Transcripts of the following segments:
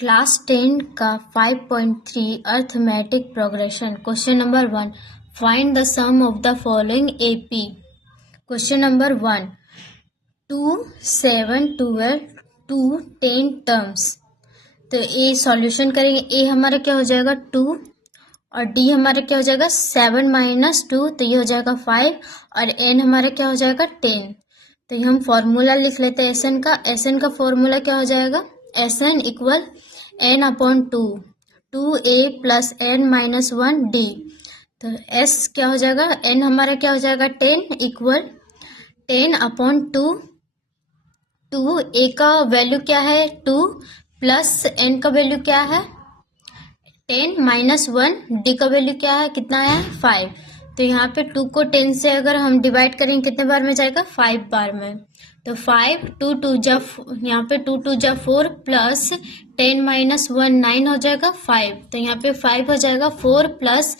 Class 10 का 5.3 arithmetic progression. Question number 1, find the sum of the following AP. Question number 1, 2, 7, 12, 2, 10 terms. तो a solution करेंगे। ए हमारा क्या हो जाएगा 2 और डी हमारा क्या हो जाएगा 7 माइनस 2, तो ये हो जाएगा 5 और एन हमारा क्या हो जाएगा 10। तो ये हम फॉर्मूला लिख लेते हैं एस एन का। एस एन का फॉर्मूला क्या हो जाएगा, S N equal N upon 2, 2a plus N minus 1 D. तो एस क्या हो जाएगा, एन हमारा क्या हो जाएगा 10 इक्वल 10 अपॉन 2, 2a का वैल्यू क्या है 2 प्लस एन का वैल्यू क्या है 10 माइनस 1, डी का वैल्यू क्या है, कितना है 5। तो यहाँ पे 2 को 10 से अगर हम डिवाइड करेंगे कितने बार में जाएगा 5 बार में। तो 5 2 2 जा, यहाँ पे 2 2 जा 4 प्लस 10 माइनस 1 9 हो जाएगा 5। तो यहाँ पे 5 हो जाएगा 4 प्लस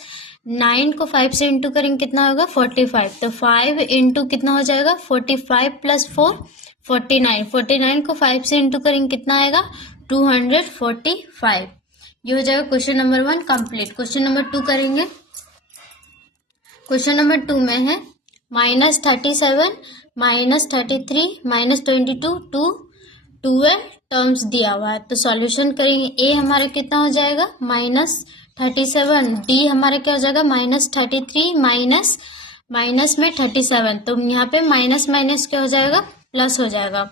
9 को 5 से इंटू करेंगे कितना होगा 45। तो 5 इंटू कितना हो जाएगा 45 प्लस 4 49, 49 को 5 से इंटू करेंगे कितना आएगा 245। ये हो जाएगा question number 1 complete. Question number 2 करेंगे। क्वेश्चन नंबर 2 में है -37 -33 -22 टू 12 टर्म्स दिया हुआ है। तो सॉल्यूशन करेंगे। ए हमारा कितना हो जाएगा -37, डी हमारा क्या हो जाएगा -33 माइनस में 37। तो यहाँ पे माइनस माइनस क्या हो जाएगा प्लस हो जाएगा।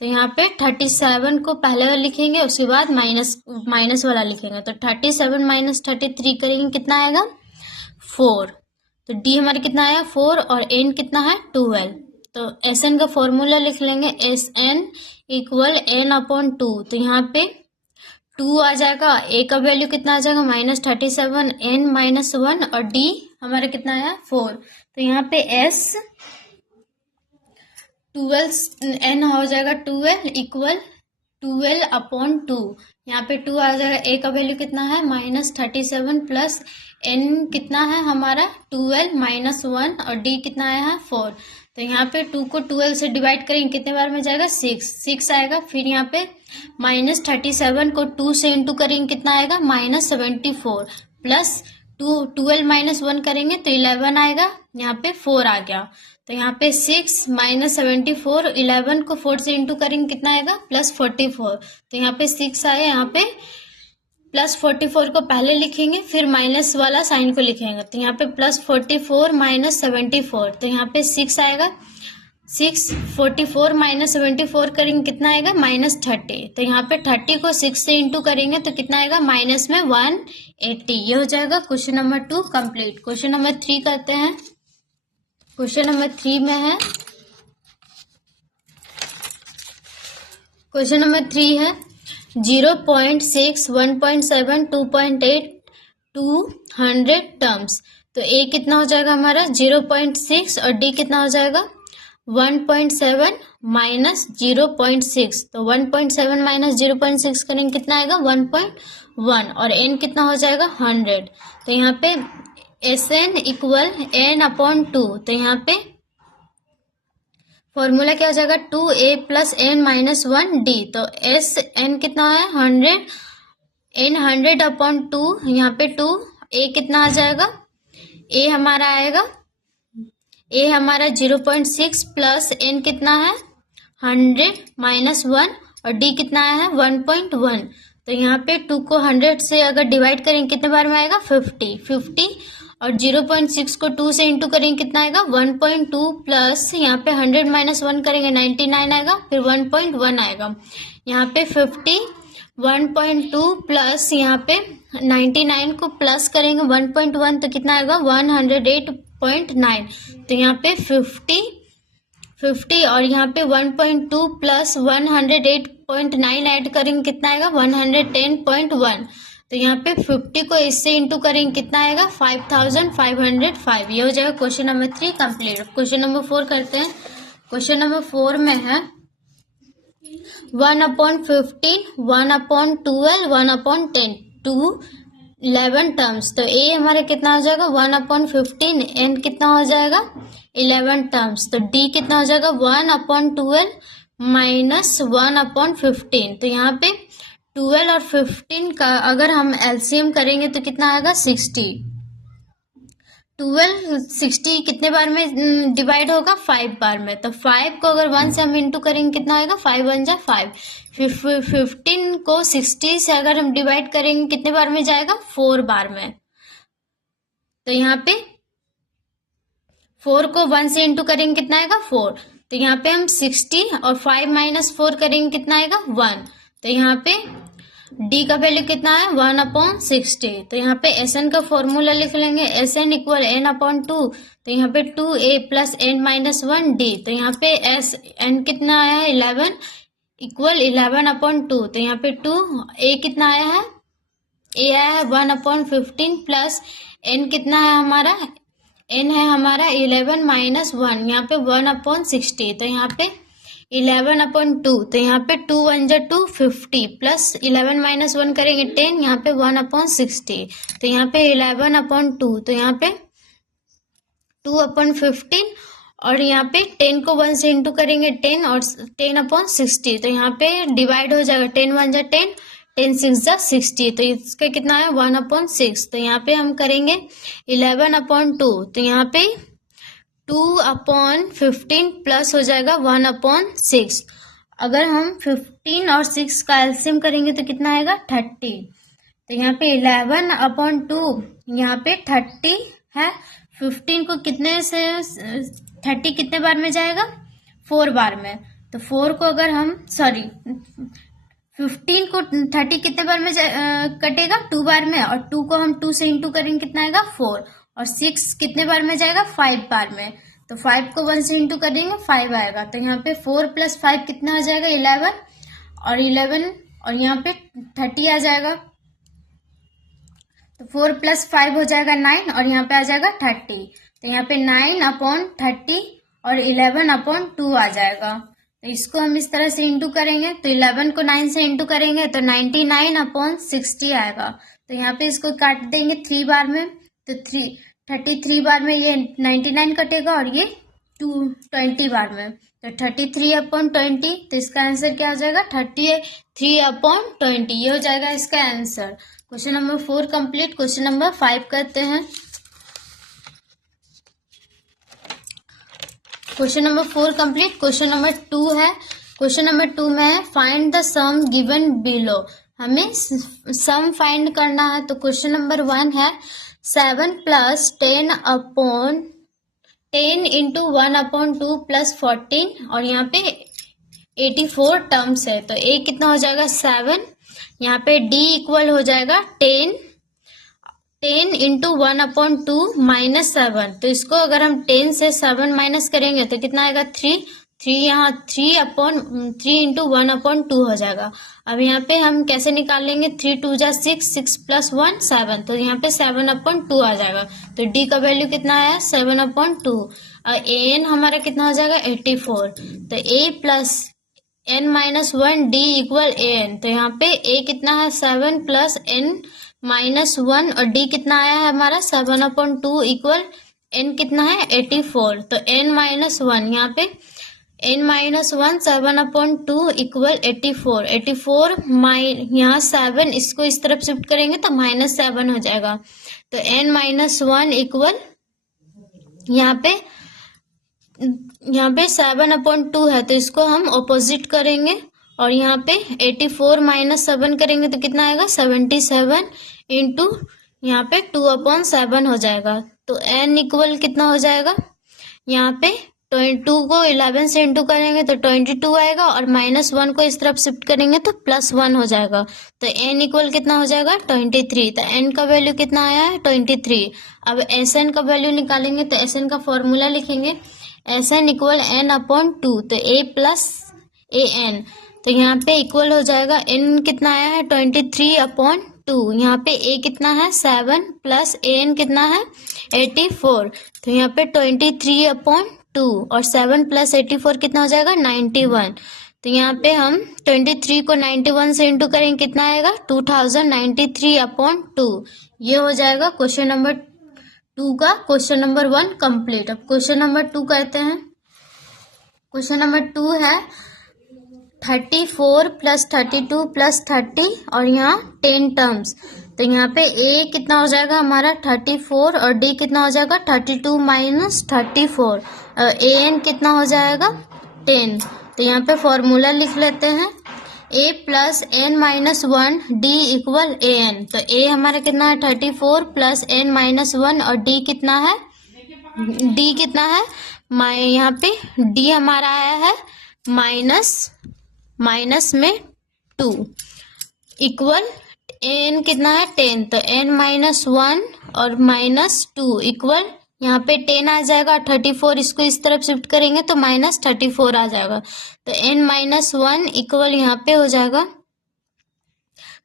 तो यहाँ पे 37 को पहले वाला लिखेंगे, उसके बाद माइनस वाला लिखेंगे। तो 37 माइनस 33 करेंगे कितना आएगा 4। तो डी हमारे कितना आया 4 और एन कितना है 12। तो एस एन का फॉर्मूला लिख लेंगे, S N equal N upon 2। तो यहाँ पे 2 आ जाएगा, ए का वैल्यू कितना आ जाएगा -37, एन -1 और डी हमारा कितना आया 4। तो यहाँ पे एस 12 एन हो जाएगा 12 इक्वल 12 अपॉन 2। यहाँ पे 2 आ जाएगा, ए का वैल्यू कितना है -37 प्लस एन कितना है हमारा 12 माइनस 1 और डी कितना आया है 4। तो यहाँ पे 2 को 12 से डिवाइड करेंगे कितने बार में जाएगा 6 आएगा। फिर यहाँ पे -37 को 2 से इंटू करेंगे कितना आएगा -74 प्लस 12 माइनस 1 करेंगे तो 11 आएगा। यहाँ पे 4 आ गया। तो यहाँ पे 6 माइनस 74, 11 को 4 से इंटू करेंगे कितना आएगा +44। तो यहाँ पे 6 आया। यहाँ पे +44 को पहले लिखेंगे फिर माइनस वाला साइन को लिखेंगे। तो यहाँ पे +44 माइनस 74, तो यहाँ पे 6 आएगा। 6 44 माइनस 74 करेंगे कितना आएगा -30। तो यहाँ पे 30 को 6 से इंटू करेंगे तो कितना आएगा माइनस में 180। ये हो जाएगा question number 2 complete. Question number 3 करते हैं। क्वेश्चन नंबर 3 में है, क्वेश्चन नंबर 3 है 0.6 1.7 2.8 200 टर्म्स। तो ए कितना हो जाएगा हमारा 0.6 और डी कितना हो जाएगा 1.7 माइनस 0.6। तो 1.7 माइनस 0.6 करेंगे कितना आएगा 1.1 और एन कितना हो जाएगा 100। तो यहाँ पे S N equal N upon 2। तो यहाँ पे फॉर्मूला क्या हो जाएगा 2a plus N minus 1 D. तो एस एन कितना है 100, एन 100 अपॉन 2। यहाँ पे 2 ए कितना आ जाएगा, ए हमारा आएगा, ए हमारा 0.6 प्लस एन कितना है 100 माइनस 1 और डी कितना आया है 1.1। तो यहाँ पे 2 को 100 से अगर डिवाइड करेंगे कितने बार में आएगा 50 और 0.6 को 2 से इंटू करेंगे कितना आएगा 1.2 प्लस यहाँ पे 100 माइनस 1 करेंगे 99 आएगा, फिर 1.1 आएगा। यहाँ पे 50 1.2 प्लस यहाँ पे 99 को प्लस करेंगे 1.1 तो कितना आएगा 108.9। तो यहाँ पे 50 और यहाँ पे 1.2 प्लस 108.9 ऐड करेंगे कितना आएगा 110.1। तो यहाँ पे 50 को इससे इंटू करेंगे कितना आएगा 5505। ये हो जाएगा question number 3 complete. Question number 4 करते हैं। क्वेश्चन नंबर 4 में है 1/15 1/12 1/10 टू 11 टर्म्स। तो ए हमारे कितना हो जाएगा 1/15, एन कितना हो जाएगा 11 टर्म्स। तो डी कितना हो जाएगा 1/12 माइनस 1/15। तो यहाँ पे 12 और 15 का अगर हम एलसीएम करेंगे तो कितना आएगा 60। 12 60 कितने बार में डिवाइड होगा 5 बार में। तो 5 को अगर 1 से हम इंटू करेंगे कितना आएगा 5 1 जा 5। 15 को 60 से अगर हम डिवाइड करेंगे कितने बार में जाएगा 4 बार में। तो यहाँ पे 4 को 1 से इंटू करेंगे कितना आएगा 4। तो यहाँ पे हम 60 और 5 माइनस 4 करेंगे कितना आएगा 1। तो यहाँ पे डी का वैल्यू कितना है 1/60। तो यहाँ पे एस एन का फॉर्मूला लिख लेंगे, एस एन इक्वल n/2। तो यहाँ पे 2a प्लस n-1 डी। तो यहाँ पे एस एन कितना आया है 11 इक्वल 11/2। तो यहाँ पे 2a कितना आया है, a आया है 1/15 प्लस n कितना है हमारा, n है हमारा 11 माइनस 1, यहाँ पे 1/60। तो यहाँ पे 11/2। तो यहाँ पे 2 1 जा 2 50 प्लस 11 माइनस 1 करेंगे 10, यहाँ पे 1/60। तो यहाँ पे 11/2। तो यहाँ पे 2/15 और यहाँ पे 10 को 1 से इंटू करेंगे 10 और 10/60। तो यहाँ पे डिवाइड हो जाएगा 10 1 जा 10, 10 6 जा 60। तो इसका कितना है 1/6। तो यहाँ पे हम करेंगे 11/2। तो यहाँ पे 2/15 प्लस हो जाएगा 1/6। अगर हम 15 और 6 का एलसीएम करेंगे तो कितना आएगा 30। तो यहाँ पे 11/2 यहाँ पे 30 है। 15 को कितने से 30 कितने बार में जाएगा 4 बार में। तो 4 को अगर हम 15 को 30 कितने बार में कटेगा 2 बार में, और 2 को हम 2 से इंटू करेंगे कितना आएगा 4, और 6 कितने बार में जाएगा 5 बार में। तो 5 को 1 से इंटू करेंगे 5 आएगा। तो यहाँ पे 4 प्लस 5 कितना आ जाएगा 11, और 11 और यहाँ पे 30 आ जाएगा। तो 4 प्लस 5 हो जाएगा 9, और यहाँ पे आ जाएगा 30। तो यहाँ पे 9/30 और 11/2 आ जाएगा। तो इसको हम इस तरह से इंटू करेंगे, तो 11 को 9 से इंटू करेंगे तो 99/60 आएगा। तो यहाँ पे इसको काट देंगे 3 बार में, तो 33 बार में ये 99 कटेगा, और ये 20 बार में। तो 33/20। तो इसका आंसर क्या हो जाएगा 33/20। ये हो जाएगा इसका answer. Question number 4 complete. Question number 5 करते हैं। Question number 4 complete. Question number 2 है। क्वेश्चन नंबर 2 में है find the sum given below. हमें सम फाइंड करना है। तो क्वेश्चन नंबर 1 है 7 प्लस 10 इंटू 1/2 प्लस 14, और यहाँ पे 84 टर्म्स है। तो ए कितना हो जाएगा 7, यहाँ पे डी इक्वल हो जाएगा 10 इंटू 1/2 माइनस 7। तो इसको अगर हम 10 से 7 माइनस करेंगे तो कितना आएगा 3 यहाँ 3 इंटू 1/2 हो जाएगा। अब यहाँ पे हम कैसे निकाल लेंगे, 3 2 जा 6, 6 प्लस 1 7। तो यहाँ पे 7/2 आ जाएगा। तो डी का वैल्यू कितना आया 7/2। और ए एन हमारा कितना हो जाएगा 84। तो ए plus n-1 D equal a n. तो यहाँ पे ए कितना है 7 प्लस n-1, और डी कितना आया है हमारा 7/2 इक्वल n कितना है 84। तो n-1 यहाँ पे n-1 7/2 इक्वल 84। 84 यहाँ 7 इसको इस तरफ शिफ्ट करेंगे तो -7 हो जाएगा। तो n-1 इक्वल यहाँ पे 7/2 है, तो इसको हम ऑपोजिट करेंगे, और यहाँ पे 84 माइनस 7 करेंगे तो कितना आएगा 77 इंटू यहाँ पे 2/7 हो जाएगा। तो n इक्वल कितना हो जाएगा, यहाँ पे 22 को 11 से इंटू करेंगे तो 22 आएगा, और -1 को इस तरफ शिफ्ट करेंगे तो +1 हो जाएगा। तो n इक्वल कितना हो जाएगा 23। तो n का वैल्यू कितना आया है 23। अब Sn का वैल्यू निकालेंगे तो Sn का फॉर्मूला लिखेंगे, Sn इक्वल n/2। तो a प्लस ए एन। तो यहाँ पे इक्वल हो जाएगा n कितना आया है 23/2। यहाँ पे a कितना है 7 प्लस an कितना है 84। तो यहाँ पे 23/2 और 7 प्लस 84 कितना हो जाएगा 91। तो यहाँ पे हम 23 को 91 से इंटू करेंगे कितना आएगा 2093/2। ये हो जाएगा क्वेश्चन नंबर 2 का क्वेश्चन नंबर 1 कंप्लीट। अब क्वेश्चन नंबर 2 करते हैं। क्वेश्चन नंबर 2 है 34 प्लस 32 प्लस 30 और यहाँ 10 टर्म्स। तो यहाँ पे ए कितना हो जाएगा हमारा 34 और डी कितना हो जाएगा 32 माइनस 34, ए एन कितना हो जाएगा 10। तो यहाँ पे फॉर्मूला लिख लेते हैं, a plus N minus 1 D equal a n. तो ए हमारा कितना है 34 प्लस एन माइनस 1 और डी कितना है यहाँ पे डी हमारा आया है माइनस में 2 इक्वल एन कितना है 10। तो एन माइनस 1 और माइनस 2 इक्वल यहाँ पे 10 आ जाएगा, 34 इसको इस तरफ शिफ्ट करेंगे तो माइनस 34 आ जाएगा। तो एन माइनस 1 इक्वल यहाँ पे हो जाएगा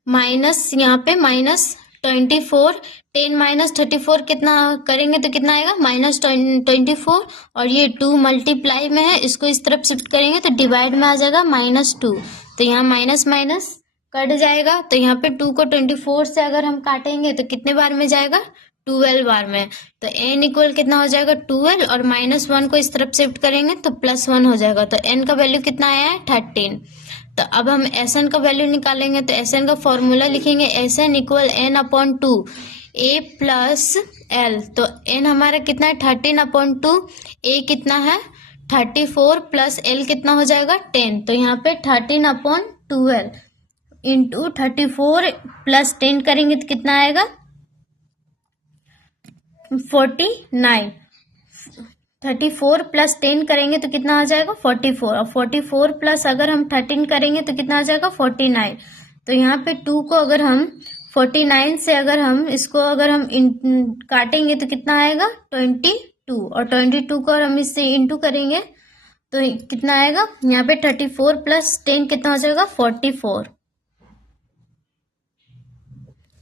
माइनस यहाँ पे माइनस 24। 10 माइनस 34 कितना करेंगे तो कितना आएगा माइनस 24, और ये 2 मल्टीप्लाई में है, इसको इस तरफ शिफ्ट करेंगे तो डिवाइड में आ जाएगा माइनस 2। तो यहाँ माइनस माइनस कट जाएगा। तो यहाँ पे 2 को 24 से अगर हम काटेंगे तो कितने बार में जाएगा 12 बार में। तो n इक्वल कितना हो जाएगा 12 और माइनस 1 को इस तरफ शिफ्ट करेंगे तो प्लस 1 हो जाएगा। तो n का वैल्यू कितना आया है 13। तो अब हम Sn का वैल्यू निकालेंगे। तो Sn का फॉर्मूला लिखेंगे, Sn equal n/2 a plus l। तो n हमारा कितना है 13/2, a कितना है 34 प्लस l कितना हो जाएगा 10। तो यहाँ पे 13/12 इंटू 34 प्लस 10 करेंगे तो कितना आएगा 49। 34 प्लस 10 करेंगे तो कितना आ जाएगा 44, और 44 प्लस अगर हम 13 करेंगे तो कितना आ जाएगा 49। तो यहाँ पे 2 को अगर हम 49 से अगर हम इसको अगर हम काटेंगे तो कितना आएगा 22, और 22 को हम इससे इंटू करेंगे तो कितना आएगा यहाँ पे 34 प्लस 10 कितना हो जाएगा 44।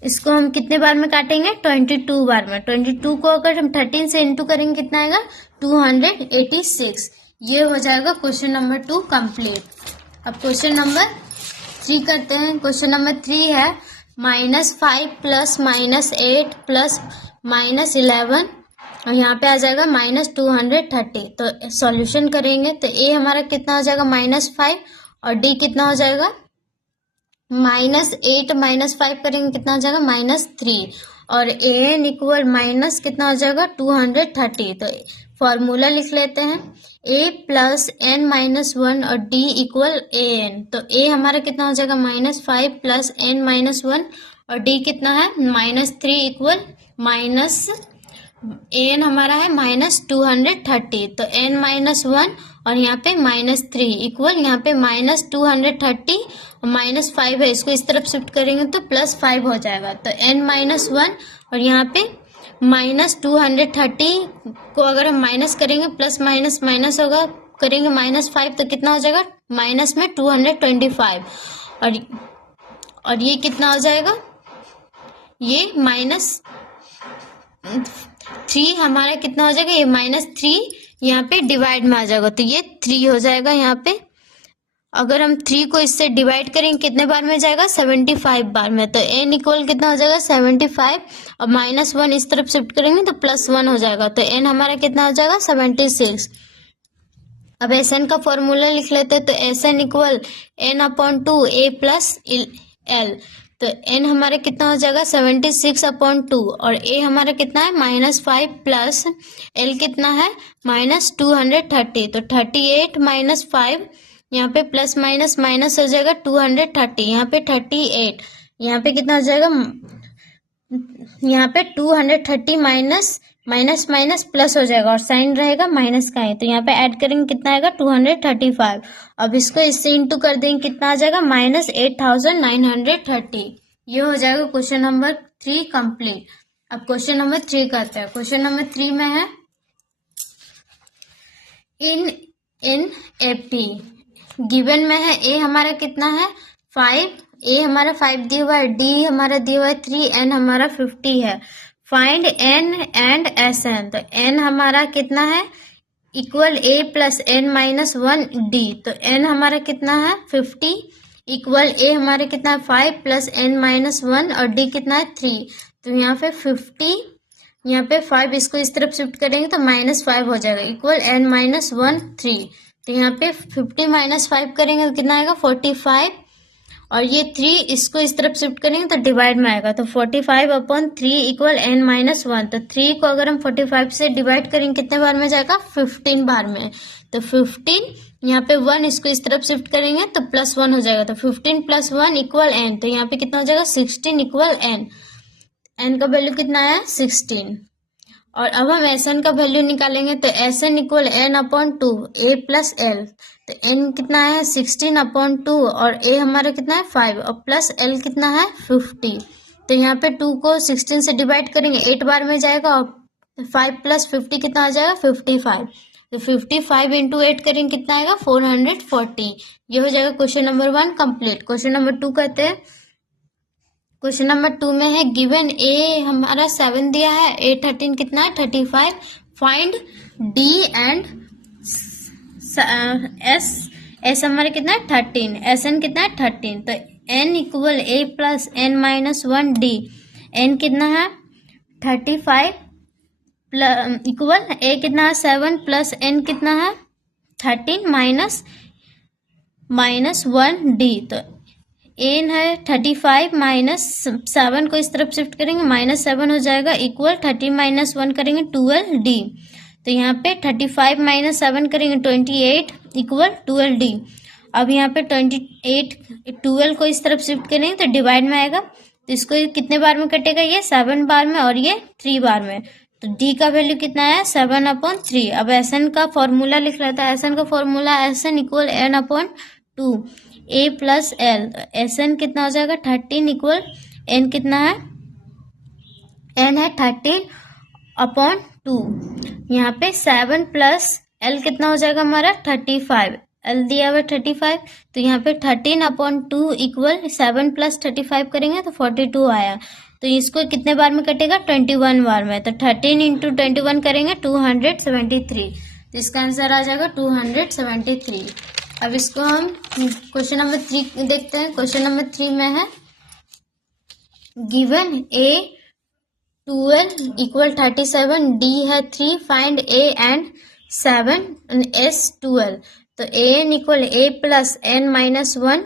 इसको हम कितने बार में काटेंगे 22 बार में। 22 को अगर हम 13 से इंटू करेंगे कितना आएगा 286। ये हो जाएगा क्वेश्चन नंबर 2 कंप्लीट। अब क्वेश्चन नंबर 3 करते हैं। क्वेश्चन नंबर 3 है -5 प्लस -8 प्लस -11 और यहाँ पे आ जाएगा -230। तो सॉल्यूशन करेंगे तो ए हमारा कितना हो जाएगा -5 और डी कितना हो जाएगा -8 -5 करेंगे कितना हो जाएगा -3, और ए एन इक्वल माइनस कितना हो जाएगा 230। तो फॉर्मूला लिख लेते हैं, a प्लस n माइनस 1 और d इक्वल ए एन। तो a हमारा कितना हो जाएगा -5 प्लस n माइनस 1 और d कितना है -3 इक्वल माइनस एन हमारा है -230। तो n माइनस 1 और यहाँ पे -3 इक्वल यहाँ पे -230 और -5 है, इसको इस तरफ शिफ्ट करेंगे तो +5 हो जाएगा। तो n माइनस 1 और यहाँ पे -230 को अगर हम माइनस करेंगे प्लस माइनस माइनस होगा, करेंगे -5 तो कितना हो जाएगा माइनस में 225, और ये कितना हो जाएगा ये -3 हमारा कितना हो जाएगा ये -3 यहाँ पे डिवाइड में आ जाएगा। तो ये 3 हो जाएगा। यहाँ पे अगर हम 3 को इससे डिवाइड करेंगे कितने बार में जाएगा 75 बार में। तो n इक्वल कितना हो जाएगा 75 और -1 इस तरफ शिफ्ट करेंगे तो +1 हो जाएगा। तो n हमारा कितना हो जाएगा 76। अब Sn का फॉर्मूला लिख लेते हैं। तो Sn equal n/2 a plus l। तो n हमारा कितना हो जाएगा 76/2 और a हमारा कितना है -5 प्लस l कितना है -230। तो 38 -5 यहाँ पे प्लस माइनस माइनस हो जाएगा 230, यहाँ पे 38, यहाँ पे कितना हो जाएगा यहाँ पे 230 माइनस माइनस माइनस प्लस हो जाएगा और साइन रहेगा माइनस का है। तो यहाँ पे ऐड करेंगे कितना आएगा 235। अब इसको इससे इंटू कर देंगे कितना आ जाएगा -8930। ये हो जाएगा क्वेश्चन नंबर 3 कंप्लीट। अब क्वेश्चन नंबर 3 करते हैं। क्वेश्चन नंबर 3 में है इन एपी गिवन में है ए हमारा कितना है 5, ए हमारा 5 दिया हुआ है, डी हमारा दिया हुआ है 3, एन हमारा 50 है। Find N and S N. तो एन हमारा कितना है equal A plus N minus 1 D. तो एन हमारा कितना है 50 इक्वल ए हमारा कितना है 5 प्लस एन माइनस 1 और डी कितना है 3। तो यहाँ पे 50 यहाँ पे 5 इसको इस तरफ शिफ्ट करेंगे तो -5 हो जाएगा इक्वल एन माइनस 1 3। तो यहाँ पे 50 माइनस 5 करेंगे तो कितना आएगा 45, और ये 3 इसको इस तरफ शिफ्ट करेंगे तो डिवाइड में आएगा, तो 45/3 इक्वल n-1। तो 3 को अगर हम 45 से डिवाइड करेंगे कितने बार में जाएगा 15 बार में। तो 15 यहाँ पे 1 इसको इस तरफ शिफ्ट करेंगे तो +1 हो जाएगा, तो 15 + 1 इक्वल n। तो यहाँ पे कितना हो जाएगा 16 इक्वल n। n का वैल्यू कितना आया 16। और अब हम Sn का वैल्यू निकालेंगे तो Sn equal n/2 a plus l। तो n कितना है 16/2 और a हमारा कितना है 5 और प्लस l कितना है 50। तो यहाँ पे 2 को 16 से डिवाइड करेंगे 8 बार में जाएगा, और 5 + 50 कितना आ जाएगा 55। तो 55 × 8 करेंगे कितना आएगा 440। ये हो जाएगा question number 1 complete. Question number 2 कहते हैं, क्वेश्चन नंबर 2 में है गिवन a हमारा 7 दिया है, a 13 कितना है 35, फाइंड d एंड s हमारे कितना है 13, sn कितना है 13। तो n equal a plus n-1 d। n कितना है 35 इक्वल a कितना है 7 प्लस n कितना है 13 माइनस 1 d। तो n है 35 -7 को इस तरफ शिफ्ट करेंगे -7 हो जाएगा इक्वल 30 - 1 करेंगे 12 d। तो यहाँ पे 35 - 7 करेंगे 28 इक्वल 12 d। अब यहाँ पे 12 को इस तरफ शिफ्ट करेंगे तो डिवाइड में आएगा, तो इसको कितने बार में कटेगा ये 7 बार में और ये 3 बार में। तो d का वैल्यू कितना है 7/3। अब Sn का फॉर्मूला लिख रहा था, Sn का formula Sn equal n/2 a plus l। Sn कितना हो जाएगा 13 इक्वल n कितना है n है 13/2। यहाँ पे 7 प्लस l कितना हो जाएगा हमारा 35, l दिया हुआ 35। तो यहाँ पे 13/2 इक्वल 7 + 35 करेंगे तो 42 आया। तो इसको कितने बार में कटेगा 21 बार में। तो 13 × 21 करेंगे 273। तो इसका आंसर आ जाएगा 273। अब इसको हम क्वेश्चन नंबर 3 देखते हैं। क्वेश्चन नंबर 3 में है गिवन a 12 इक्वल 37, d है 3, फाइंड a एंड 7 s 12। तो an equal a plus n-1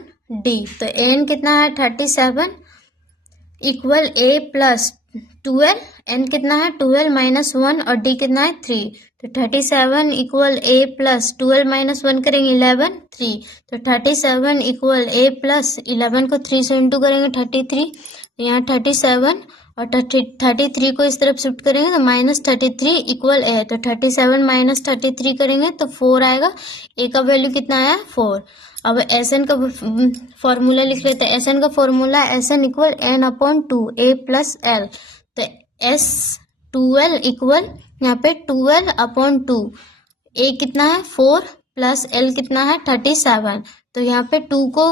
d। तो an कितना है 37 इक्वल a प्लस 12, n कितना है 12 - 1 और d कितना है 3। तो 37 इक्वल a प्लस 12 - 1 करेंगे 11 3। तो 37 इक्वल a प्लस 11 को 3 से इंटू करेंगे 33। तो यहाँ 37 और 33 को इस तरफ शिफ्ट करेंगे तो -33 इक्वल a। तो 37 - 33 करेंगे तो 4 आएगा। a का वैल्यू कितना आया 4। अब Sn का फॉर्मूला लिख लेते हैं। Sn का formula Sn equal n/2 a plus l। तो S12 इक्वल यहाँ पे 12/2, a कितना है 4 प्लस l कितना है 37। तो यहाँ पे 2 को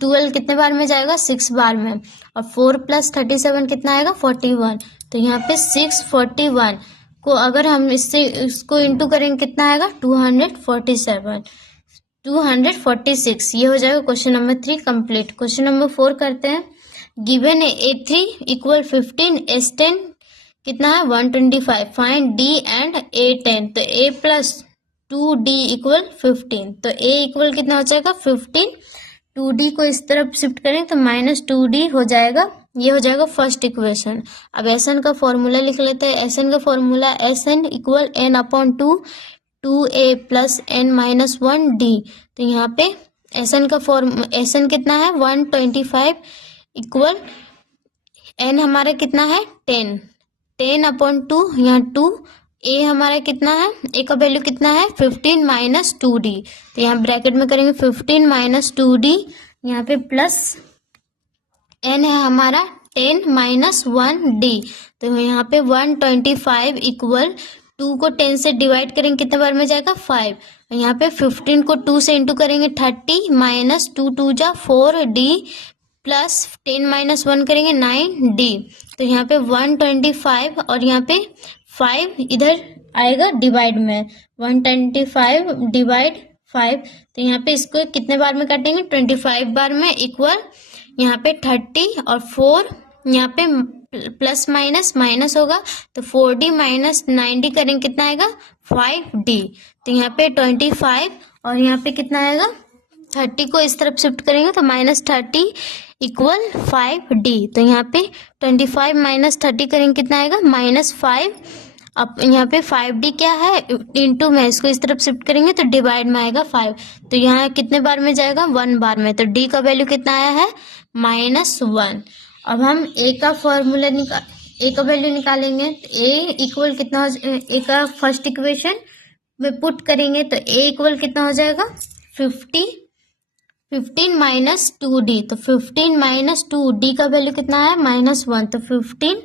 12 कितने बार में जाएगा 6 बार में, और 4 + 37 कितना आएगा 41। तो यहाँ पे 641 को अगर हम इसको इंटू करेंगे कितना आएगा 246। ये हो जाएगा question number 3 complete. Question number 4 करते हैं। गिवन a3 इक्वल 15, s10 कितना है 125, फाइंड d एंड a10। तो a प्लस 2d इक्वल 15। तो a इक्वल कितना हो जाएगा 15, 2d को इस तरफ शिफ्ट करें तो -2d हो जाएगा। ये हो जाएगा फर्स्ट इक्वेशन। अब Sn का फॉर्मूला लिख लेते हैं। Sn का formula Sn equal n/2 2a plus n-1 d। तो यहाँ पे Sn कितना है 125 इक्वल n हमारा कितना है 10/2, यहाँ 2, a हमारा कितना है, a का वैल्यू कितना है 15 - 2d। तो यहाँ ब्रैकेट में करेंगे 15 - 2d, यहाँ पे प्लस n है हमारा 10 - 1d। तो यहाँ पे 125 इक्वल 2 को 10 से डिवाइड करेंगे कितने बार में जाएगा 5। यहाँ पे 15 को 2 से इंटू करेंगे 30 - 2 2 जा 4d प्लस 10 - 1 करेंगे 9d। तो यहाँ पे 125 और यहाँ पे 5 इधर आएगा डिवाइड में, 125 डिवाइड 5। तो यहाँ पे इसको कितने बार में काटेंगे 25 बार में इक्वल यहाँ पे 30 और 4 यहाँ पे प्लस माइनस माइनस होगा, तो 4D माइनस 9D करेंगे कितना आएगा 5D। तो यहाँ पे 25 और यहाँ पे कितना आएगा 30 को इस तरफ शिफ्ट करेंगे तो -30 इक्वल 5D। तो यहाँ पे 25 माइनस 30 करेंगे कितना आएगा -5। अब यहाँ पे 5D क्या है इंटू में, इसको इस तरफ शिफ्ट करेंगे तो डिवाइड में आएगा 5। तो यहाँ कितने बार में जाएगा 1 बार में, तो D का वैल्यू कितना आया है -1। अब हम A का फॉर्मूला A का वैल्यू निकालेंगे। तो A इक्वल कितना हो, A का फर्स्ट इक्वेशन में पुट करेंगे तो A इक्वल कितना हो जाएगा 15 माइनस 2D। तो 15 माइनस 2D का वैल्यू कितना है -1। तो 15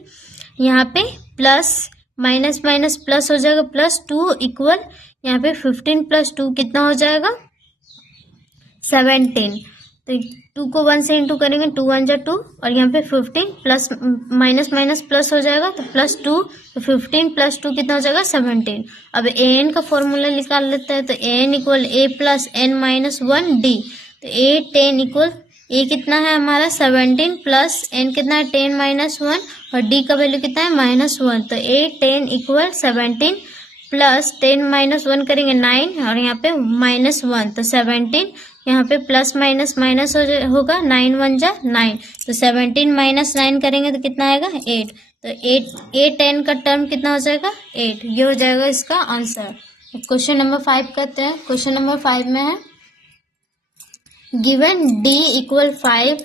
यहाँ पे प्लस माइनस माइनस प्लस हो जाएगा +2 इक्वल यहाँ पे 15 + 2 कितना हो जाएगा 17। तो 2 को 1 से इंटू करेंगे 2 1 जा 2 और यहाँ पे 15 प्लस माइनस माइनस प्लस हो जाएगा तो +2। तो 15 + 2 कितना हो जाएगा 17। अब an का फॉर्मूला निकाल लेते हैं। तो an equal a + n - 1d। तो a 10 इक्वल a कितना है हमारा 17 प्लस n कितना है 10 - 1 और d का वैल्यू कितना है -1। तो a 10 इक्वल 17 प्लस 10 - 1 करेंगे 9 और यहाँ पे -1। तो 17 यहाँ पे प्लस माइनस माइनस होगा 9 1 जा 9। तो 17 - 9 करेंगे तो कितना आएगा 8। तो 8 10 का टर्म कितना हो जाएगा 8। ये हो जाएगा इसका आंसर। क्वेश्चन नंबर 5 करते हैं। क्वेश्चन नंबर 5 में है गिवन D इक्वल 5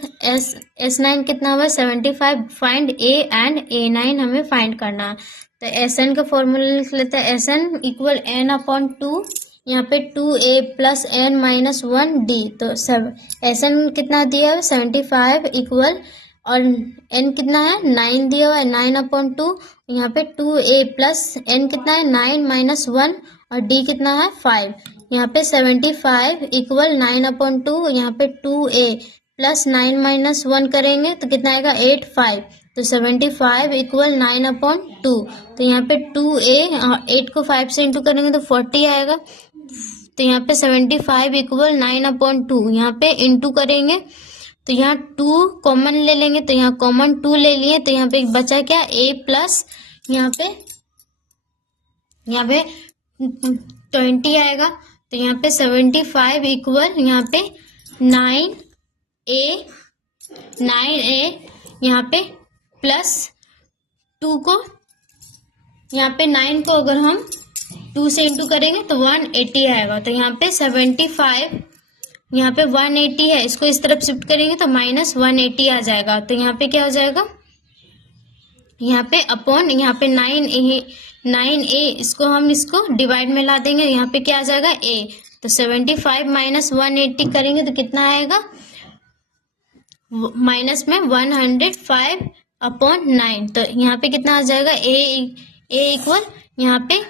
S9 कितना हुआ 75 फाइंड A एंड A9 हमें फाइंड करना है। तो SN का फॉर्मूला लिख लेते हैं। SN इक्वल n/2 यहाँ पे 2A + n - 1D। तो SN कितना दिया है 75 इक्वल और n कितना है 9 दिया हुआ है 9/2। यहाँ पे 2A + n कितना है 9 - 1 और D कितना है 5। यहाँ पे 75 इक्वल 9/2 यहाँ पे 2A + 9 - 1 करेंगे तो कितना आएगा 8 5। तो 75 इक्वल 9/2। तो यहाँ पे 2A 8 को 5 से इंटू करेंगे तो 40 आएगा। तो यहाँ पे 75 इक्वल 9/2 यहाँ पे इंटू करेंगे तो यहाँ 2 कॉमन ले लेंगे। तो यहाँ कॉमन 2 ले लिए तो यहाँ पे एक बचा क्या A प्लस यहाँ पे 20 आएगा। तो यहाँ पे 75 इक्वल यहाँ पे 9A यहाँ पे प्लस 2 को यहाँ पे 9 को अगर हम 2 से इंटू करेंगे तो 180 आएगा। तो यहाँ पे 75 यहाँ पे 180 है, इसको इस तरफ शिफ्ट करेंगे तो -180 आ जाएगा। तो यहाँ पे क्या हो जाएगा यहाँ पे अपॉन यहाँ पे 9A इसको डिवाइड में ला देंगे। यहाँ पे क्या आ जाएगा A। तो 75 - 180 करेंगे तो कितना आएगा माइनस में 105/9। तो यहाँ पे कितना आ जाएगा A इक्वल यहाँ पे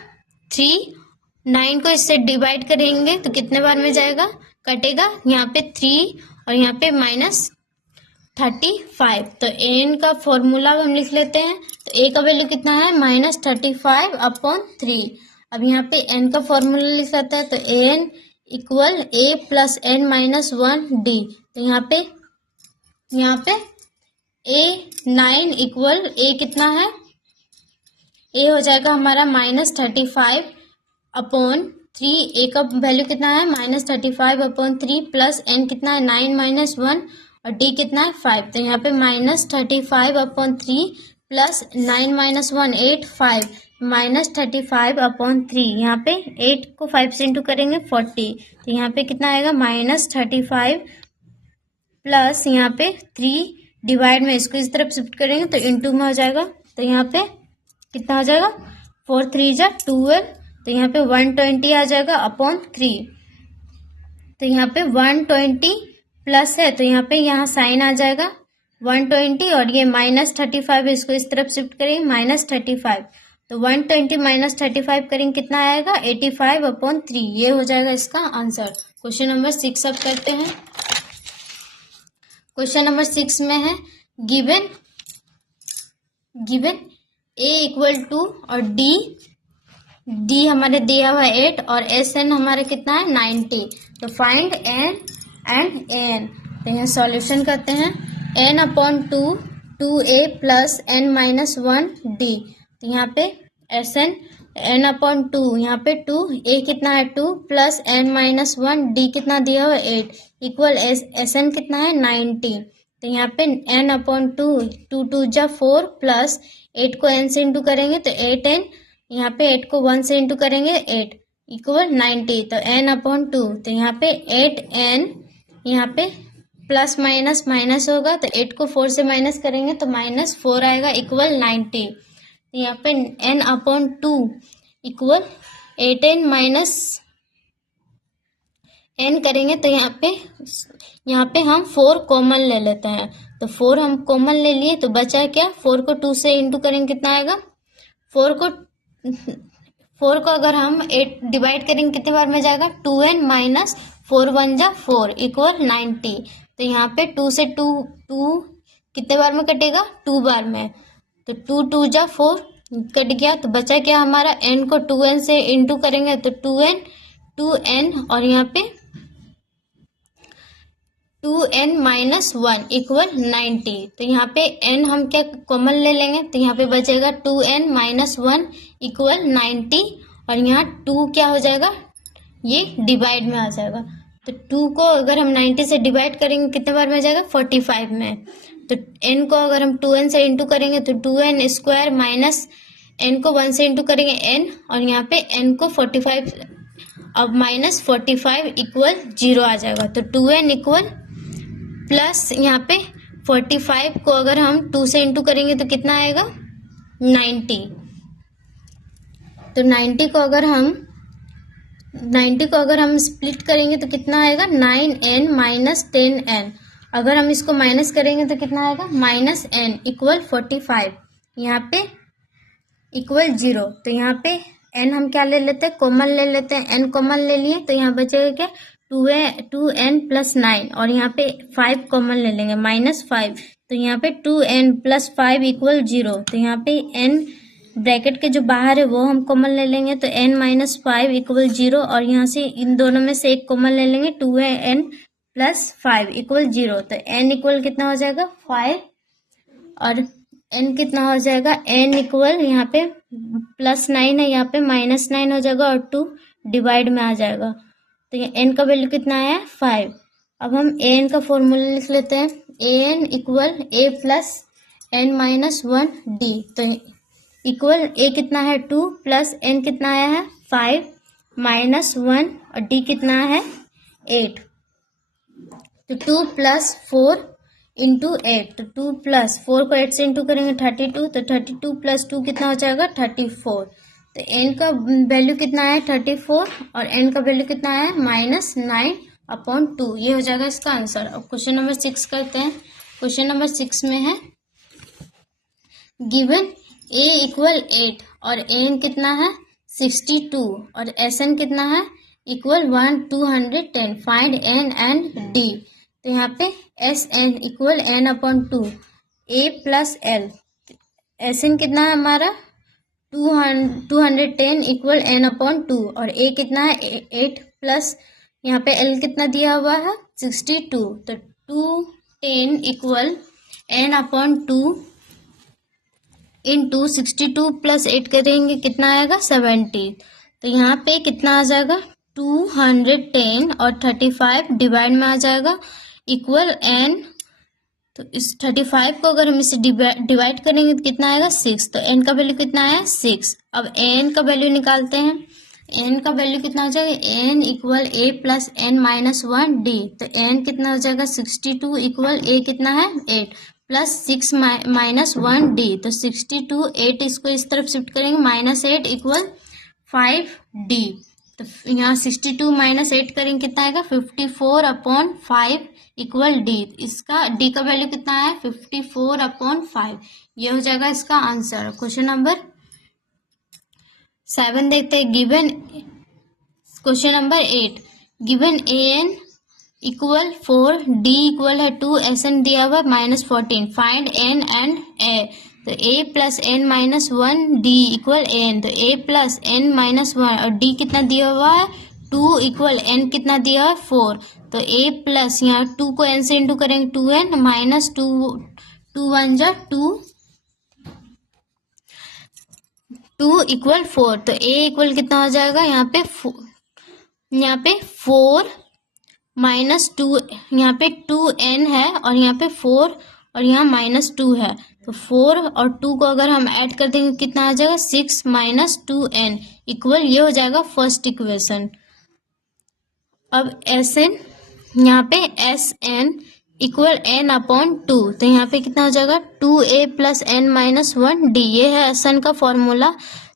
3 9 को इससे डिवाइड करेंगे तो कितने बार में जाएगा कटेगा यहाँ पे 3 और यहाँ पे -35। तो an का फॉर्मूला हम लिख लेते हैं। तो a का वैल्यू कितना है -35/3। अब यहाँ पे n का फॉर्मूला लिख लेते हैं। तो an equal a + n - 1d। तो यहाँ पे A9 इक्वल a कितना है a हो जाएगा हमारा -35/3। a का वैल्यू कितना है -35/3 प्लस n कितना है 9 - 1 और d कितना है 5। तो यहाँ पे -35/3 प्लस 9 - 1 8 5 -35/3 यहाँ पे 8 को 5 से इंटू करेंगे 40। तो यहाँ पे कितना आएगा -35 प्लस यहाँ पे 3 डिवाइड में इसको इस तरफ शिफ्ट करेंगे तो इंटू में हो जाएगा। तो यहाँ पे कितना हो जाएगा 4 3 जा 12। तो यहाँ पे 120 आ जाएगा अपॉन 3। तो यहाँ पे 120 प्लस है तो यहाँ पे यहाँ साइन आ जाएगा 120 और ये -35 इसको इस तरफ शिफ्ट करेंगे -35। तो 120 - 35 करेंगे कितना आएगा 85/3। ये हो जाएगा इसका आंसर। क्वेश्चन नंबर 6 अब करते हैं। क्वेश्चन नंबर 6 में है गिवन A इक्वल 2 और D हमारे दिया हुआ है 8 और SN हमारा कितना है 90। तो फाइंड N एंड AN। तो यहाँ सॉल्यूशन करते हैं। n/2 2a plus n minus 1d। तो यहाँ पे Sn n/2, यहाँ पे 2 a कितना है 2 प्लस n माइनस 1d कितना दिया हुआ 8 इक्वल Sn कितना है 90। तो यहाँ पे n/2 2 2 जा 4 प्लस 8 को n से इंटू करेंगे तो 8n, यहाँ पे 8 को 1 से इंटू करेंगे 8 इक्वल 90। तो n/2, तो यहाँ पे 8n, यहाँ पे प्लस माइनस माइनस होगा तो 8 को 4 से माइनस करेंगे तो -4 आएगा इक्वल 90। तो यहाँ पे n/2 equal 8n minus n करेंगे तो यहाँ पे हम 4 कॉमन ले लेते हैं। तो 4 हम कॉमन ले लिए तो बचा क्या, 4 को 2 से इंटू करेंगे कितना आएगा, 4 को अगर हम 8 डिवाइड करेंगे कितने बार में जाएगा, 2n माइनस 4 1 जा 4 इक्वल 90। तो यहाँ पे 2 से 2 कितने बार में कटेगा, 2 बार में। तो 2 2 जा 4 कट गया तो बचा क्या हमारा, n को 2n से इंटू करेंगे तो 2n और यहाँ पे 2n माइनस 1 इक्वल 90। तो यहाँ पे n हम क्या कॉमन ले लेंगे तो यहाँ पे बचेगा 2n माइनस 1 इक्वल 90 और यहाँ 2 क्या हो जाएगा, ये डिवाइड में आ जाएगा। तो 2 को अगर हम 90 से डिवाइड करेंगे कितने बार में जाएगा, 45 में। तो n को अगर हम 2n से इंटू करेंगे तो 2n स्क्वायर माइनस n को 1 से इंटू करेंगे n और यहाँ पे n को 45, अब -45 इक्वल 0 आ जाएगा। तो 2n इक्वल प्लस यहाँ पे 45 को अगर हम 2 से इंटू करेंगे तो कितना आएगा, 90। तो 90 को अगर हम स्प्लिट करेंगे तो कितना आएगा, 9n माइनस 10n। अगर हम इसको माइनस करेंगे तो कितना आएगा, -n इक्वल 45, यहाँ पे इक्वल 0। तो यहाँ पे n हम क्या ले लेते हैं, कॉमन ले लेते हैं। n कॉमन ले लिए तो यहाँ बचेगा क्या, 2n प्लस 9 और यहाँ पे 5 कॉमन ले लेंगे -5। तो यहाँ पे 2n प्लस 5 इक्वल 0। तो यहाँ पे n ब्रैकेट के जो बाहर है वो हम कॉमन ले लेंगे तो n माइनस 5 इक्वल 0 और यहाँ से इन दोनों में से एक कॉमन ले लेंगे, 2n प्लस 5 इक्वल 0। तो n इक्वल कितना हो जाएगा, 5 और n कितना हो जाएगा, n इक्वल यहाँ पे +9 है, यहाँ पे -9 हो जाएगा और 2 डिवाइड में आ जाएगा। तो ये n का वैल्यू कितना है, 5। अब हम an का फॉर्मूला लिख लेते हैं, an equal a plus n minus 1d। तो इक्वल a कितना है 2 प्लस n कितना आया है 5 -1 और d कितना है 8। तो 2 प्लस 4 इंटू 8, तो 2 प्लस 4 को 8 से इंटू करेंगे 32, तो 32 प्लस 2 कितना हो जाएगा 34। तो n का वैल्यू कितना है 34 और n का वैल्यू कितना है -9/2। ये हो जाएगा इसका आंसर। अब क्वेश्चन नंबर 6 करते हैं। क्वेश्चन नंबर 6 में है गिवन a इक्वल 8 और an कितना है 62 और Sn कितना है equal 210, find n and d। तो यहाँ पे Sn equal n/2 a plus l, Sn कितना है हमारा 210 इक्वल n/2 और a कितना है 8 प्लस यहाँ पे l कितना दिया हुआ है 62। तो 210 इक्वल n/2 इंटू 62 प्लस 8 करेंगे कितना आएगा 70। तो यहाँ पे कितना आ जाएगा 210 और 35 डिवाइड में आ जाएगा इक्वल n। तो इस 35 को अगर हम इसे डिवाइड करेंगे तो कितना आएगा 6। तो n का वैल्यू कितना है 6। अब n का वैल्यू निकालते हैं। n का वैल्यू कितना हो जाएगा n equal a plus n minus 1d। तो n कितना हो जाएगा 62 इक्वल a कितना है 8 प्लस 6 माइनस 1d। तो 62 8 इसको इस तरफ शिफ्ट करेंगे -8 इक्वल 5d। तो यहाँ 62 माइनस 8 करेंगे कितना आएगा 54/5 इक्वल d। इसका d का वैल्यू कितना है 54/5। ये हो जाएगा इसका आंसर। क्वेश्चन नंबर 7 देखते हैं। Given question number 8 given an equal 4 d equal है 2 Sn दिया हुआ -14, फाइंड n एंड a। तो a plus n minus 1 d equal an। तो a प्लस n माइनस 1 और d कितना दिया हुआ है 2 इक्वल n कितना दिया है 4। तो a प्लस यहाँ 2 को n से इंटू करेंगे 2n माइनस 2 2 1 जा 2, 2 इक्वल 4, तो a इक्वल कितना हो जाएगा यहाँ पे 4 माइनस 2, यहाँ पे 2n है और यहाँ पे 4 और यहाँ -2 है, तो 4 और 2 को अगर हम ऐड कर देंगे कितना आ जाएगा 6 माइनस 2n इक्वल, ये हो जाएगा फर्स्ट इक्वेशन। अब Sn, यहाँ पे Sn इक्वल n अपॉन 2, तो यहाँ पे कितना हो जाएगा 2a plus n minus 1d, ये है Sn का फॉर्मूला।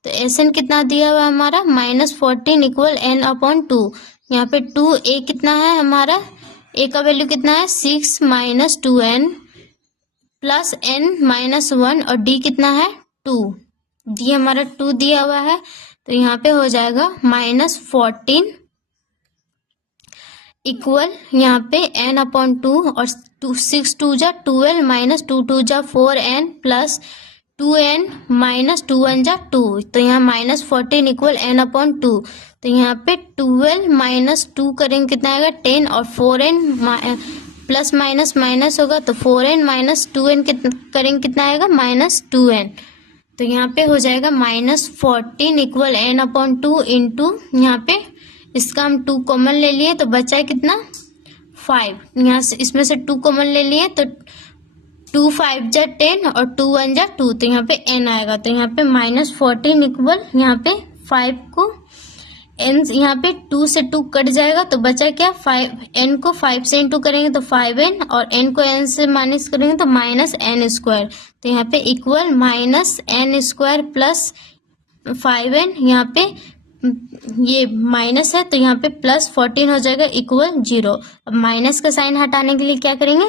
तो Sn कितना दिया हुआ है हमारा -14 इक्वल n अपॉन 2, यहाँ पे 2a कितना है हमारा, a का वैल्यू कितना है 6 minus 2n plus n minus 1 और d कितना है 2, d हमारा 2 दिया हुआ है, तो यहाँ पे हो जाएगा -14 इक्वल यहाँ पे n अपॉन 2 और 6 2 जा 12 माइनस 2 2 जा 4n प्लस 2n माइनस 2 1 जा 2, तो यहाँ -14 इक्वल n अपॉन 2, तो यहाँ पे 12 माइनस 2 करेंगे कितना आएगा 10 और 4n प्लस माइनस माइनस होगा, तो 4n माइनस 2n करेंगे कितना आएगा -2n, तो यहाँ पे हो जाएगा -14 इक्वल n अपॉन 2 इंटू, यहाँ पे इसका हम 2 कॉमन ले लिए तो बचा है कितना 5, यहाँ से इसमें से 2 कॉमन ले लिए तो 2 5 जा 10 और 2 1 जा 2, तो यहाँ पे n आएगा, तो यहाँ पे -14 इक्वल यहाँ पे 5 को n, यहाँ पे 2 से 2 कट जाएगा तो बचा क्या 5, n को 5 से इंटू करेंगे तो 5n और n को n से माइनस करेंगे तो -n², तो यहाँ पे इक्वल -n² प्लस 5n, यहाँ पे ये माइनस है तो यहाँ पे +14 हो जाएगा इक्वल 0। अब माइनस का साइन हटाने के लिए क्या करेंगे,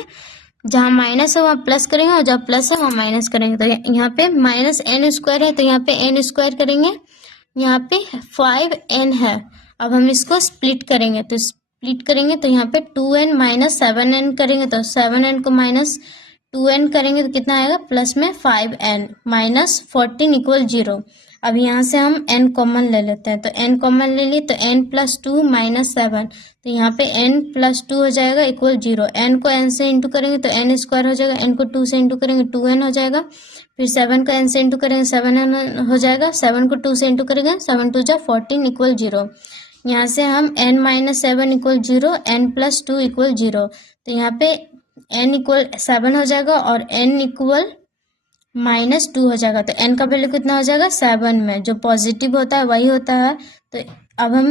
जहाँ माइनस है वहाँ प्लस करेंगे और जहाँ प्लस है वहाँ माइनस करेंगे, तो यहाँ पे -n² है तो यहाँ पे n² करेंगे, यहाँ पे 5n है। अब हम इसको स्प्लिट करेंगे तो यहाँ पे 2n माइनस 7n करेंगे तो 7n को -2n करेंगे तो कितना आएगा प्लस में 5n -14 इक्वल 0। अब यहाँ से हम n कॉमन ले लेते हैं, तो n कॉमन ले लिए तो n प्लस 2 माइनस 7, तो यहाँ पे n प्लस 2 हो जाएगा इक्वल 0। n को n से इंटू करेंगे तो n² हो जाएगा, n को 2 से इंटू करेंगे 2n हो जाएगा, फिर 7 को n से इंटू करेंगे 7n हो जाएगा, 7 को 2 से इंटू करेंगे 7 2 जा 14 इक्वल 0। यहाँ से हम n minus 7 equal 0, n plus 2 equal 0, तो यहाँ पे n इक्वल 7 हो जाएगा और n इक्वल -2 हो जाएगा, तो n का वैल्यू कितना हो जाएगा 7 में, जो पॉजिटिव होता है वही होता है। तो अब हम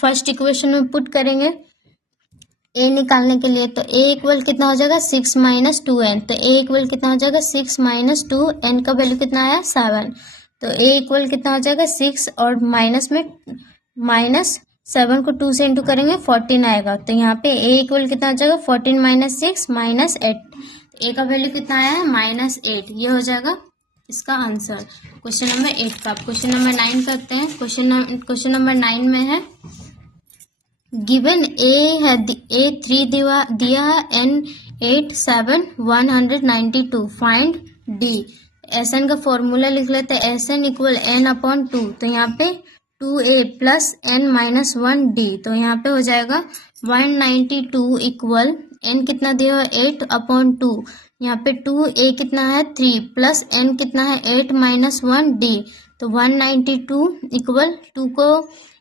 फर्स्ट इक्वेशन में पुट करेंगे a निकालने के लिए, तो a इक्वल कितना हो जाएगा 6 माइनस 2n, तो a इक्वल कितना हो जाएगा 6 माइनस 2, n का वैल्यू कितना आया 7, तो a इक्वल कितना हो जाएगा 6 और माइनस में -7 को 2 से इंटू करेंगे 14 आएगा, तो यहाँ पे a इक्वल कितना हो जाएगा 14 माइनस 6 -8, ए का वैल्यू कितना आया है -8, ये हो जाएगा इसका आंसर क्वेश्चन नंबर 8 का। क्वेश्चन नंबर 9 करते हैं। क्वेश्चन नंबर 9 में है गिवन ए 3 दिया है n 8 7 192, फाइंड डी। Sn का फॉर्मूला लिख लेते हैं, Sn इक्वल n अपॉन 2, तो यहाँ पे 2a plus n minus 1d, तो यहाँ पे हो जाएगा 192 इक्वल n कितना दिया है 8 अपॉन 2, यहाँ पे 2a कितना है 3 प्लस n कितना है 8 माइनस 1d, तो 192 इक्वल 2 को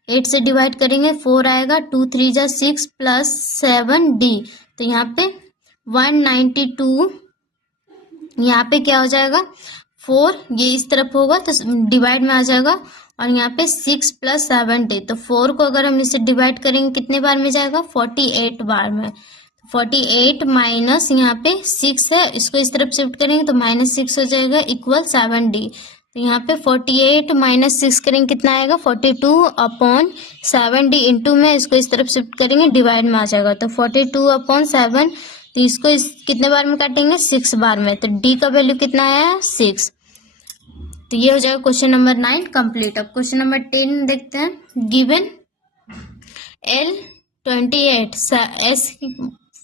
8 से डिवाइड करेंगे 4 आएगा, 2 3 जा 6 प्लस 7d, तो यहाँ पे 192 यहाँ पे क्या हो जाएगा 4, ये इस तरफ होगा तो डिवाइड में आ जाएगा, और यहाँ पे 6 प्लस 7d, तो 4 को अगर हम इसे डिवाइड करेंगे कितने बार में जाएगा 48 बार में, 48 माइनस यहाँ पे 6 है, इसको इस तरफ शिफ्ट करेंगे तो -6 हो जाएगा इक्वल 7d, तो यहाँ पे 48 माइनस 6 करेंगे कितना आएगा 42 अपॉन 7d, इंटू में इसको इस तरफ शिफ्ट करेंगे डिवाइड में आ जाएगा, तो 42 अपॉन 7, तो इसको इस कितने बार में काटेंगे 6 बार में, तो d का वैल्यू कितना आया है 6। तो ये हो जाएगा क्वेश्चन नंबर 9 कंप्लीट। अब क्वेश्चन नंबर 10 देखते हैं। Given L 28 S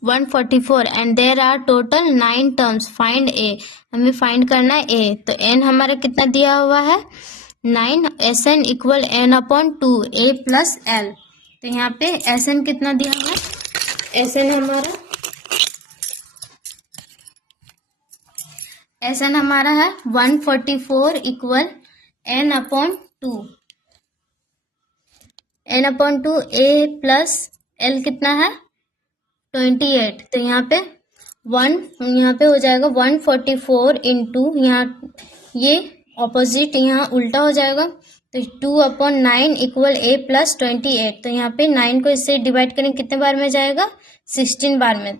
144 and there are total 9 terms, find A। हमें फाइंड करना है A, तो n हमारा कितना दिया हुआ है 9, Sn equal n upon 2 A plus L, तो यहाँ पे Sn कितना दिया हुआ है, Sn हमारा एस एन हमारा है 144 equal N upon 2। N upon 2 A plus L कितना है 28। तो यहाँ पे हो जाएगा 144 इंटू यहाँ ये ऑपोजिट यहाँ उल्टा हो जाएगा। तो 2/9 इक्वल ए प्लस 28। तो यहाँ पे 9 को इससे डिवाइड करेंगे कितने बार में जाएगा 16 बार में।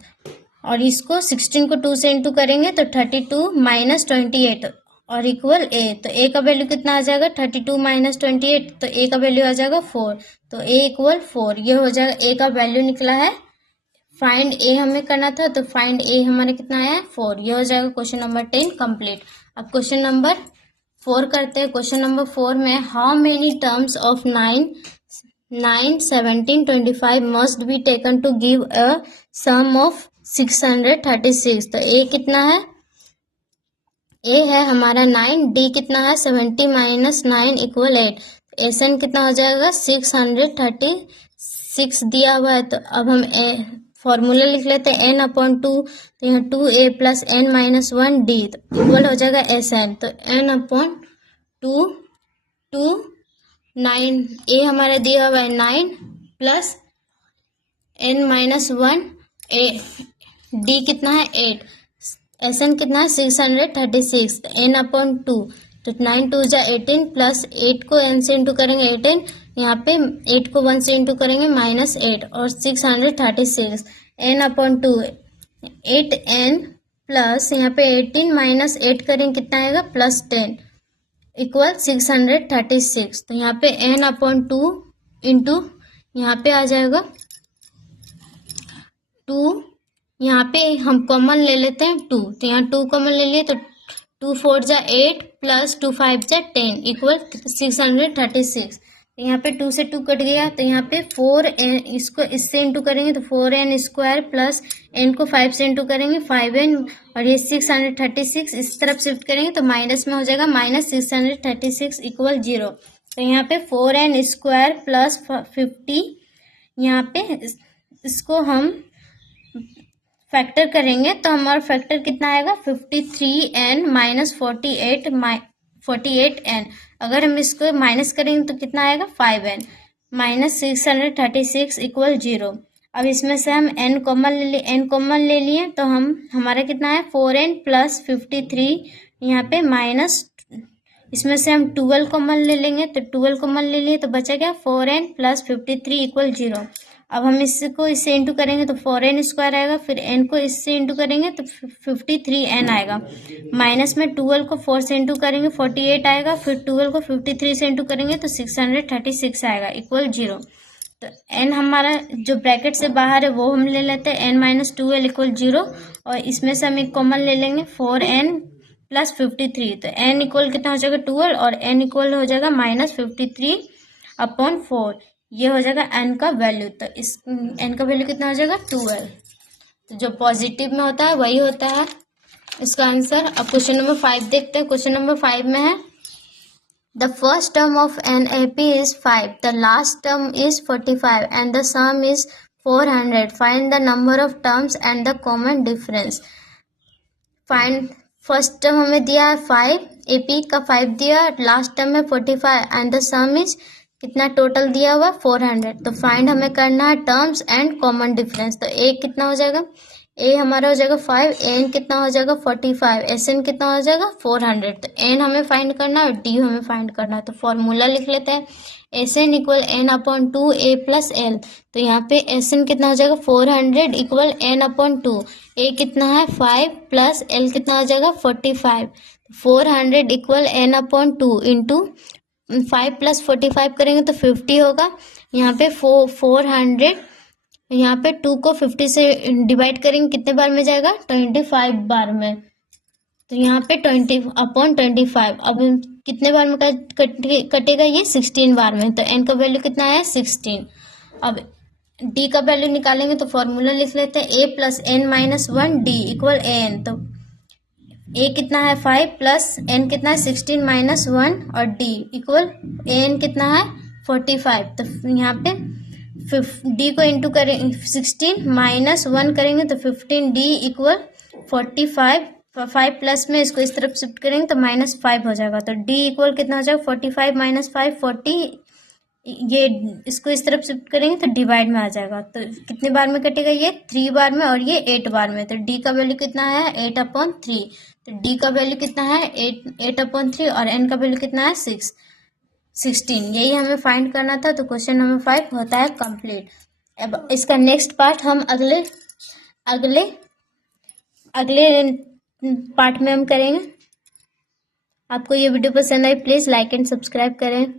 और इसको 16 को 2 से इंटू करेंगे तो 32 माइनस 28 और इक्वल ए। तो ए का वैल्यू कितना आ जाएगा 32 माइनस 28। तो ए का वैल्यू आ जाएगा 4। तो ए इक्वल 4 ये हो जाएगा। ए का वैल्यू निकला है। फाइंड ए हमें करना था तो फाइंड ए हमारा कितना आया है 4। ये हो जाएगा क्वेश्चन नंबर 10 कंप्लीट। अब क्वेश्चन नंबर 4 करते हैं। क्वेश्चन नंबर 4 में how many terms of 9, 17, 25 must be taken to give a sum of 636। तो ए कितना है ए है हमारा 9, डी कितना है 70 माइनस 9 इक्वल 8। एस एन कितना हो जाएगा 636 दिया हुआ है। तो अब हम फॉर्मूला लिख लेते हैं एन अपॉन 2। तो यहाँ 2a plus N minus 1 D equal हो जाएगा एस एन। तो एन अपॉन 2 9 ए हमारा दिया हुआ है 9 plus N minus 1 A D कितना है 8। एस एन कितना है 636। एन अपॉन 2 तो 9 2 जा 18 प्लस 8 को एन से इंटू करेंगे 18। यहाँ पे 8 को 1 से इंटू करेंगे माइनस 8 और 636 एन अपॉन 2 8 एन प्लस यहाँ पे 18 माइनस 8 करेंगे कितना आएगा प्लस 10 इक्वल 636। तो यहाँ पे एन अपॉन 2 इंटू यहाँ पे आ जाएगा 2। यहाँ पे हम कॉमन ले लेते हैं 2। तो यहाँ 2 कॉमन ले लिए तो 2 4 जा 8 प्लस 2 5 जा 10 इक्वल 636। तो यहाँ पे 2 से 2 कट गया। तो यहाँ पे 4n इसको इससे इंटू करेंगे तो 4n स्क्वायर प्लस n को 5 से इंटू करेंगे 5n और ये 636 इस तरफ शिफ्ट करेंगे तो माइनस में हो जाएगा माइनस 636 इक्वल 0। तो यहाँ पे 4n स्क्वायर प्लस 50 यहाँ पे इसको हम फैक्टर करेंगे तो हमारा फैक्टर कितना आएगा 53n माइनस 48n। अगर हम इसको माइनस करेंगे तो कितना आएगा 5n माइनस 636 इक्वल 0। अब इसमें से हम n कॉमन ले लिए तो हमारा कितना है 4n प्लस 53 यहाँ पे माइनस इसमें से हम 12 कॉमन ले लेंगे तो 12 कॉमन ले लिए तो बचा क्या 4n प्लस 53 इक्वल 0। अब हम इसको इससे इंटू करेंगे तो 4n स्क्वायर आएगा। फिर n को इससे इंटू करेंगे तो 53n आएगा। माइनस में 12 को 4 से इंटू करेंगे 48 आएगा। फिर 12 को 53 से इंटू करेंगे तो 636 आएगा इक्वल 0। तो n हमारा जो ब्रैकेट से बाहर है वो हम ले लेते हैं n माइनस 12 इक्वल 0 और इसमें से हम एक कॉमन ले लेंगे 4n प्लस 53। तो n इक्वल कितना हो जाएगा 12 और n इक्वल हो जाएगा माइनस 53 अपॉन 4। ये हो जाएगा n का वैल्यू। तो इस n का वैल्यू कितना हो जाएगा 12। तो जो पॉजिटिव में होता है वही होता है इसका आंसर। अब क्वेश्चन नंबर 5 देखते हैं। क्वेश्चन नंबर 5 में है the first term of an A P is 5, the last term is 45 and the sum is 400। Find the number of terms and the common difference. Find first term हमें दिया है 5, A P का 5 दिया, last term है 45 and the sum is कितना total दिया हुआ 400। तो फाइंड हमें करना है टर्म्स एंड कॉमन डिफरेंस। तो ए कितना हो जाएगा ए हमारा हो जाएगा 5, एन कितना हो जाएगा 45, एस एन कितना हो जाएगा 400। तो एन हमें फाइंड करना है और डी हमें फाइंड करना है। तो फॉर्मूला लिख लेते हैं S N equal N upon 2 A plus L. तो यहाँ पे एस एन कितना हो जाएगा 400 इक्वल एन अपॉन 2। ए कितना है 5 प्लस एल कितना हो जाएगा 45। 400 equal N upon 2 into 5 plus 45 करेंगे तो 50 होगा। यहाँ पे 400 यहाँ पे 2 को 50 से डिवाइड करेंगे कितने बार में जाएगा 25 बार में। तो यहाँ पे 20 अपॉन 25 अब कितने बार में कटेगा ये 16 बार में। तो n का वैल्यू कितना है 16। अब d का वैल्यू निकालेंगे तो फॉर्मूला लिख लेते हैं a plus N minus 1 D equal an। तो a कितना है 5 प्लस n कितना है 16 माइनस 1 और d इक्वल an कितना है 45। तो यहाँ पे d को इंटू करें 16 माइनस 1 करेंगे तो 15 d इक्वल 45 5 प्लस में इसको इस तरफ शिफ्ट करेंगे तो -5 हो जाएगा। तो d इक्वल कितना हो जाएगा 45 - 5 40। ये इसको इस तरफ शिफ्ट करेंगे तो डिवाइड में आ जाएगा। तो कितने बार में कटेगा ये 3 बार में और ये 8 बार में। तो d का वैल्यू कितना है 8/3। तो d का वैल्यू कितना है 8/3 और n का वैल्यू कितना है 16। यही हमें फाइंड करना था। तो क्वेश्चन नंबर 5 होता है कंप्लीट। अब इसका नेक्स्ट पार्ट हम अगले पार्ट में हम करेंगे। आपको ये वीडियो पसंद I please like and subscribe करें।